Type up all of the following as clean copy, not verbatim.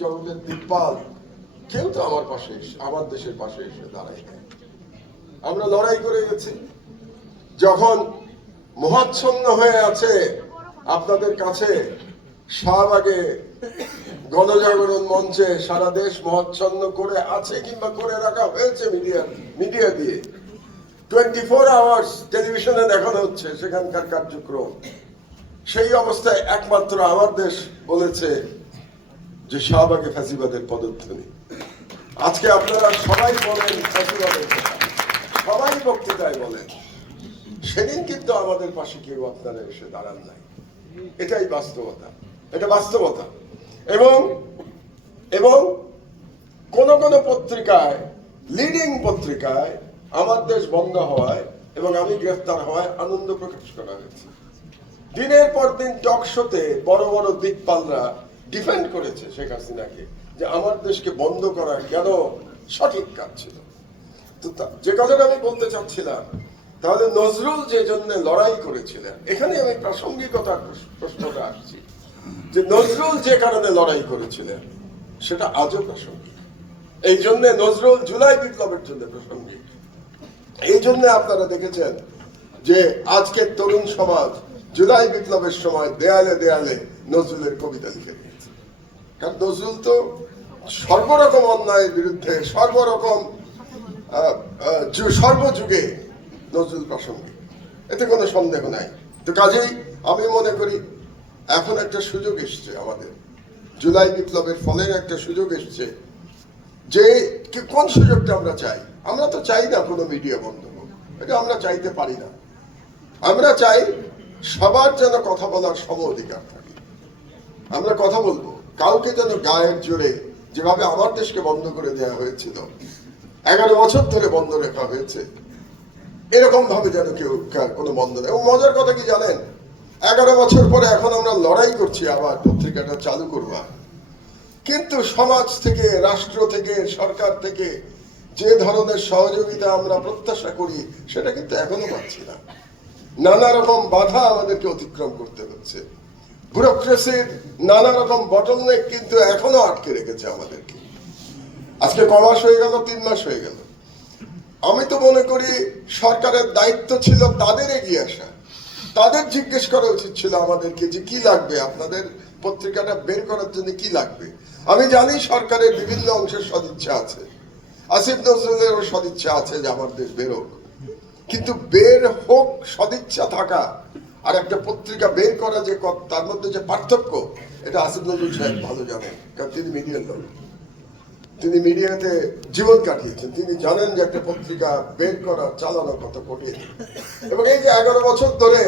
জগতের দিকপাল কেউ তো আমার পাশে আমার দেশের পাশে এসে দাঁড়ায় নাই। আমরা লড়াই করে গেছি। যখন মোহাচ্ছন্ন হয়ে আছে আপনাদের কাছে, শাহবাগে গণজাগরণ মঞ্চে সারা দেশ মোহাচ্ছন্ন করে আছে কিংবা করে রাখা হয়েছে মিডিয়া দিয়ে 24 আওয়ার্স টেলিভিশনে দেখানো হচ্ছে সেখানকার কার্যক্রম। সেই অবস্থায় একমাত্র আমার দেশ বলেছে যে শাহবাগে ফ্যাসিবাদের পদধ্বনি। আজকে আপনারা সবাই বলেন ফ্যাসিবাদের কথা, সবাই বক্তৃতায় বলেন, সেদিন কিন্তু আমাদের পাশে কেউ আপনারা এসে দাঁড়ান নাই। এটাই বাস্তবতা, এটা বাস্তবতা। এবং এবং কোন কোন পত্রিকায়, লিডিং পত্রিকায় আমার দেশ বন্ধ হওয়ায় এবং আমি গ্রেফতার হওয়ায় আনন্দ প্রকাশ করা হয়েছে। দিনের পর দিন টক শোতে বড় বড় দিকপালরা ডিফেন্ড করেছে শেখ হাসিনাকে যে আমার দেশকে বন্ধ করা কেন সঠিক কাজ ছিল। তো যে কথাটা আমি বলতে চাচ্ছিলাম, তাহলে নজরুল যে জন্য লড়াই করেছিলেন, এখানে আমি প্রাসঙ্গিকতার প্রশ্নটা আসছি যে নজরুল যে কারণে লড়াই করেছিলেন সেটা আজও প্রাসঙ্গিক। এই জন্য নজরুল জুলাই বিপ্লবের জন্য প্রাসঙ্গিক। এই জন্য আপনারা দেখেছেন যে আজকের তরুণ সমাজ জুলাই বিপ্লবের সময় দেয়ালে দেয়ালে নজরুলের কবিতা লিখে দিয়েছে। কারণ নজরুল তো সর্বরকম অন্যায়ের বিরুদ্ধে সর্বযুগে নজরুল প্রাসঙ্গিক, এতে কোনো সন্দেহ নাই। তো কাজেই আমি মনে করি এখন একটা সুযোগ এসছে আমাদের, জুলাই বিপ্লবের ফলে একটা সুযোগ এসছে যে কোন সুযোগটা আমরা চাই। আমরা তো চাই না কোনো মিডিয়া বন্ধ হোক, এটা আমরা চাইতে পারি না। আমরা চাই সবার যেন কথা বলার সম অধিকার থাকে। আমরা কথা বলবো, কাউকে যেন গায়ের জোরে, যেভাবে আমার দেশকে বন্ধ করে দেওয়া হয়েছিল, 11 বছর ধরে বন্ধ রাখা হয়েছে, এরকম ভাবে যেন কেউ কোনো বন্ধ নেই। এবং মজার কথা কি জানেন, 11 বছর পরে এখন আমরা লড়াই করছি আবার পত্রিকাটা চালু করবার, কিন্তু সমাজ থেকে, রাষ্ট্র থেকে, সরকার থেকে যে ধরনের সহযোগিতা আমরা প্রত্যাশা করি সেটা কিন্তু এখনো পাচ্ছি না। নানা রকম বাধা আমাদেরকে অতিক্রম করতে হচ্ছে। ব্যুরোক্রেসির নানা রকম বটলনেক কিন্তু এখনো আটকে রেখেছে আমাদেরকে। আজকে কমাস হয়ে গেল, 3 মাস হয়ে গেল। আমি তো মনে করি সরকারের দায়িত্ব ছিল তাদের এগিয়ে আসা, তাদের জিজ্ঞেস করা উচিত ছিল আমাদেরকে যে কি লাগবে, আপনাদের পত্রিকাটা বের করার জন্য কি লাগবে। আমি জানি সরকারের বিভিন্ন অংশের সদিচ্ছা আছে, আসিফ নজরুলেরও সদিচ্ছা আছে যে আমার দেশ বেরোক, কিন্তু বের হোক সদিচ্ছা থাকা আর একটা পত্রিকা বের করা যে তার মধ্যে যে পার্থক্য, এটা আসিফ নজরুল সাহেব ভালো জানেন, কারণ তিনি মিডিয়ার লোক, তিনি মিডিয়াতে জীবন কাটিয়েছেন। তিনি জানেন যে একটা পত্রিকা বের করা, চালানো কত কঠিন। এবং এই যে 11 বছর ধরে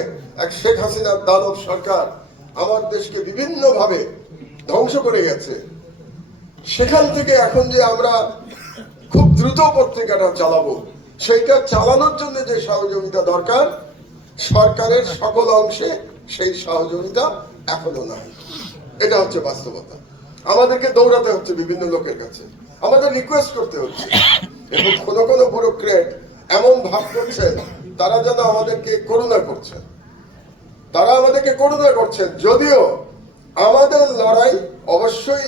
এক শেখ হাসিনার দানব সরকার আমার দেশকে বিভিন্ন ভাবে ধ্বংস করে গেছে, সেখান থেকে এখন যে আমরা খুব দ্রুত পত্রিকাটা চালাবো, সেইটা চালানোর জন্য যে সহযোগিতা দরকার, সরকারের সকল অংশে সেই সহযোগিতা এখনো নাই। এটা হচ্ছে বাস্তবতা। আমাদেরকে দৌড়াতে হচ্ছে বিভিন্ন লোকের কাছে, আমাদের রিকোয়েস্ট করতে হচ্ছে। এবং কোন কোন ব্যুরোক্রেট এমন ভাব করছেন তারা যেন আমাদেরকে করুণা করছেন, তারা আমাদেরকে করুণা করছেন। যদিও আমাদের লড়াই অবশ্যই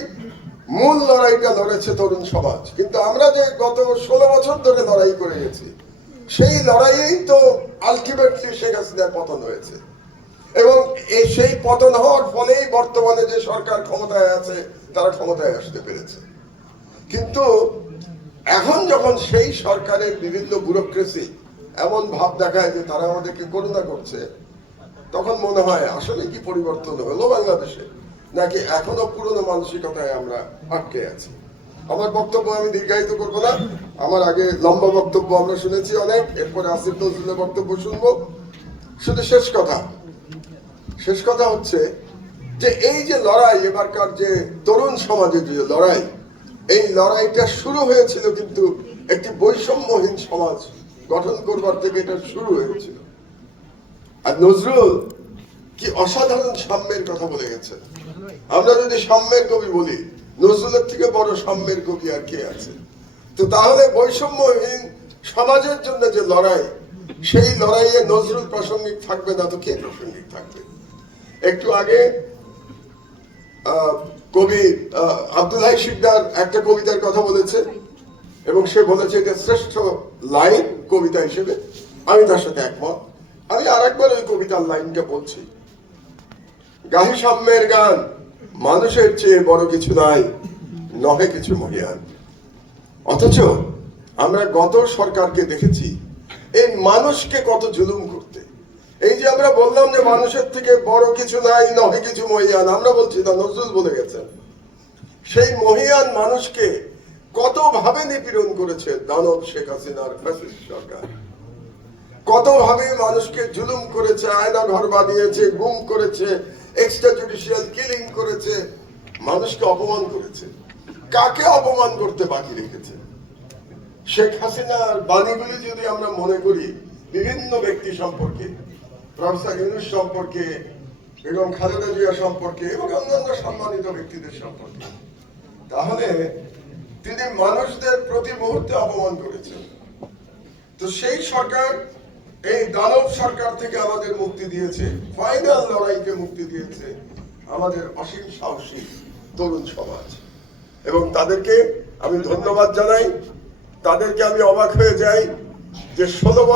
মূল লড়াইটা লড়েছে তরুণ সমাজ, কিন্তু আমরা যে গত 16 বছর ধরে লড়াই করে গেছি, সেই লড়াইয়েই তো আলটিমেটলি শেখ হাসিনার পতন হয়েছে। এবং সেই পতন হওয়ার ফলেই বর্তমানে যে সরকার ক্ষমতায় আছে তারা ক্ষমতায় আসতে পেরেছে। কিন্তু এখন যখন সেই সরকারের বিভিন্ন ব্যুরোক্রেসি এমন ভাব দেখায় যে তারা আমাদেরকে করুণা করছে, তখন মনে হয় আসলে কি পরিবর্তন হলো বাংলাদেশে, নাকি এখনো পুরনো মানসিকতায় আমরা আটকে আছি। আমার বক্তব্য আমি দীর্ঘায়িত করবো না, আমার আগে লম্বা বক্তব্য আমরা শুনেছি অনেক, এরপরে আসিফ নজরুলের বক্তব্য শুনবো। শুধু শেষ কথা হচ্ছে যে এই যে লড়াই, এবারকার যে তরুণ সমাজের যে লড়াই, এই লড়াইটা শুরু হয়েছিল কিন্তু একটি বৈষম্যহীন সমাজ গঠন করবার থেকে এটা শুরু হয়েছিল। আর নজরুল কি অসাধারণ সাম্যের কথা বলে গেছেন। আমরা যদি সাম্যের কবি বলি, নজরুলের থেকে বড় সাম্যের কবি আর কে আছে? তো তাহলে বৈষম্যহীন সমাজের জন্য যে লড়াই, সেই লড়াইয়ে নজরুল প্রাসঙ্গিক থাকবে না তো কে প্রাসঙ্গিক থাকবে? একটু আগে কবি আব্দুল হাই শিকদার একটা কবিতার কথা বলেছে এবং সে বলেছে এটা শ্রেষ্ঠ লাইন কবিতা হিসেবে, আমি তার সাথে একমত। আমি আরেকবার ওই কবিতার লাইনটা বলছি, গাহি সাম্যের গান, মানুষের চেয়ে বড় কিছু নাই, নহে কিছু মহিয়ান। অথচ আমরা গত সরকারকে দেখেছি এই মানুষকে কত জুলুম করতে। এই যে আমরা বললাম যে মানুষের থেকে বড় কিছু নাই, নহে কিছু মহিয়ান, আমরা বলছি না, নজরুল বলে গেছেন। সেই মহিয়ান মানুষকে কত ভাবে নিপীড়ন করেছে দানব শেখ হাসিনার ফ্যাসিস্ট সরকার, কত ভাবে মানুষকে জুলুম করেছে, আয়না ঘর বানিয়েছে, গুম করেছে, এক্সট্রা জুডিশিয়াল কিলিং করেছে, মানুষকে অপমান করেছে। কাকে অপমান করতে বাকি রেখেছে? শেখ হাসিনার বাণীগুলি যদি আমরা মনে করি বিভিন্ন ব্যক্তি সম্পর্কে, প্রফেসর ইউনূস সম্পর্কে এবং খালেদা জিয়া সম্পর্কে এবং অন্যান্য সম্মানিত ব্যক্তিদের সম্পর্কে, তাহলে তিনি মানুষদের প্রতি মুহূর্তে অপমান করেছেন। তো সেই সরকার এই দানব সরকার থেকে আমাদের মুক্তি দিয়েছে, ফাইনাল লড়াইকে মুক্তি দিয়েছে আমাদের অসীম সাহসী তরুণ সমাজ, এবং তাদেরকে আমি ধন্যবাদ জানাই। তাদেরকে আমি অবাক হয়ে যাই যে 16 বছর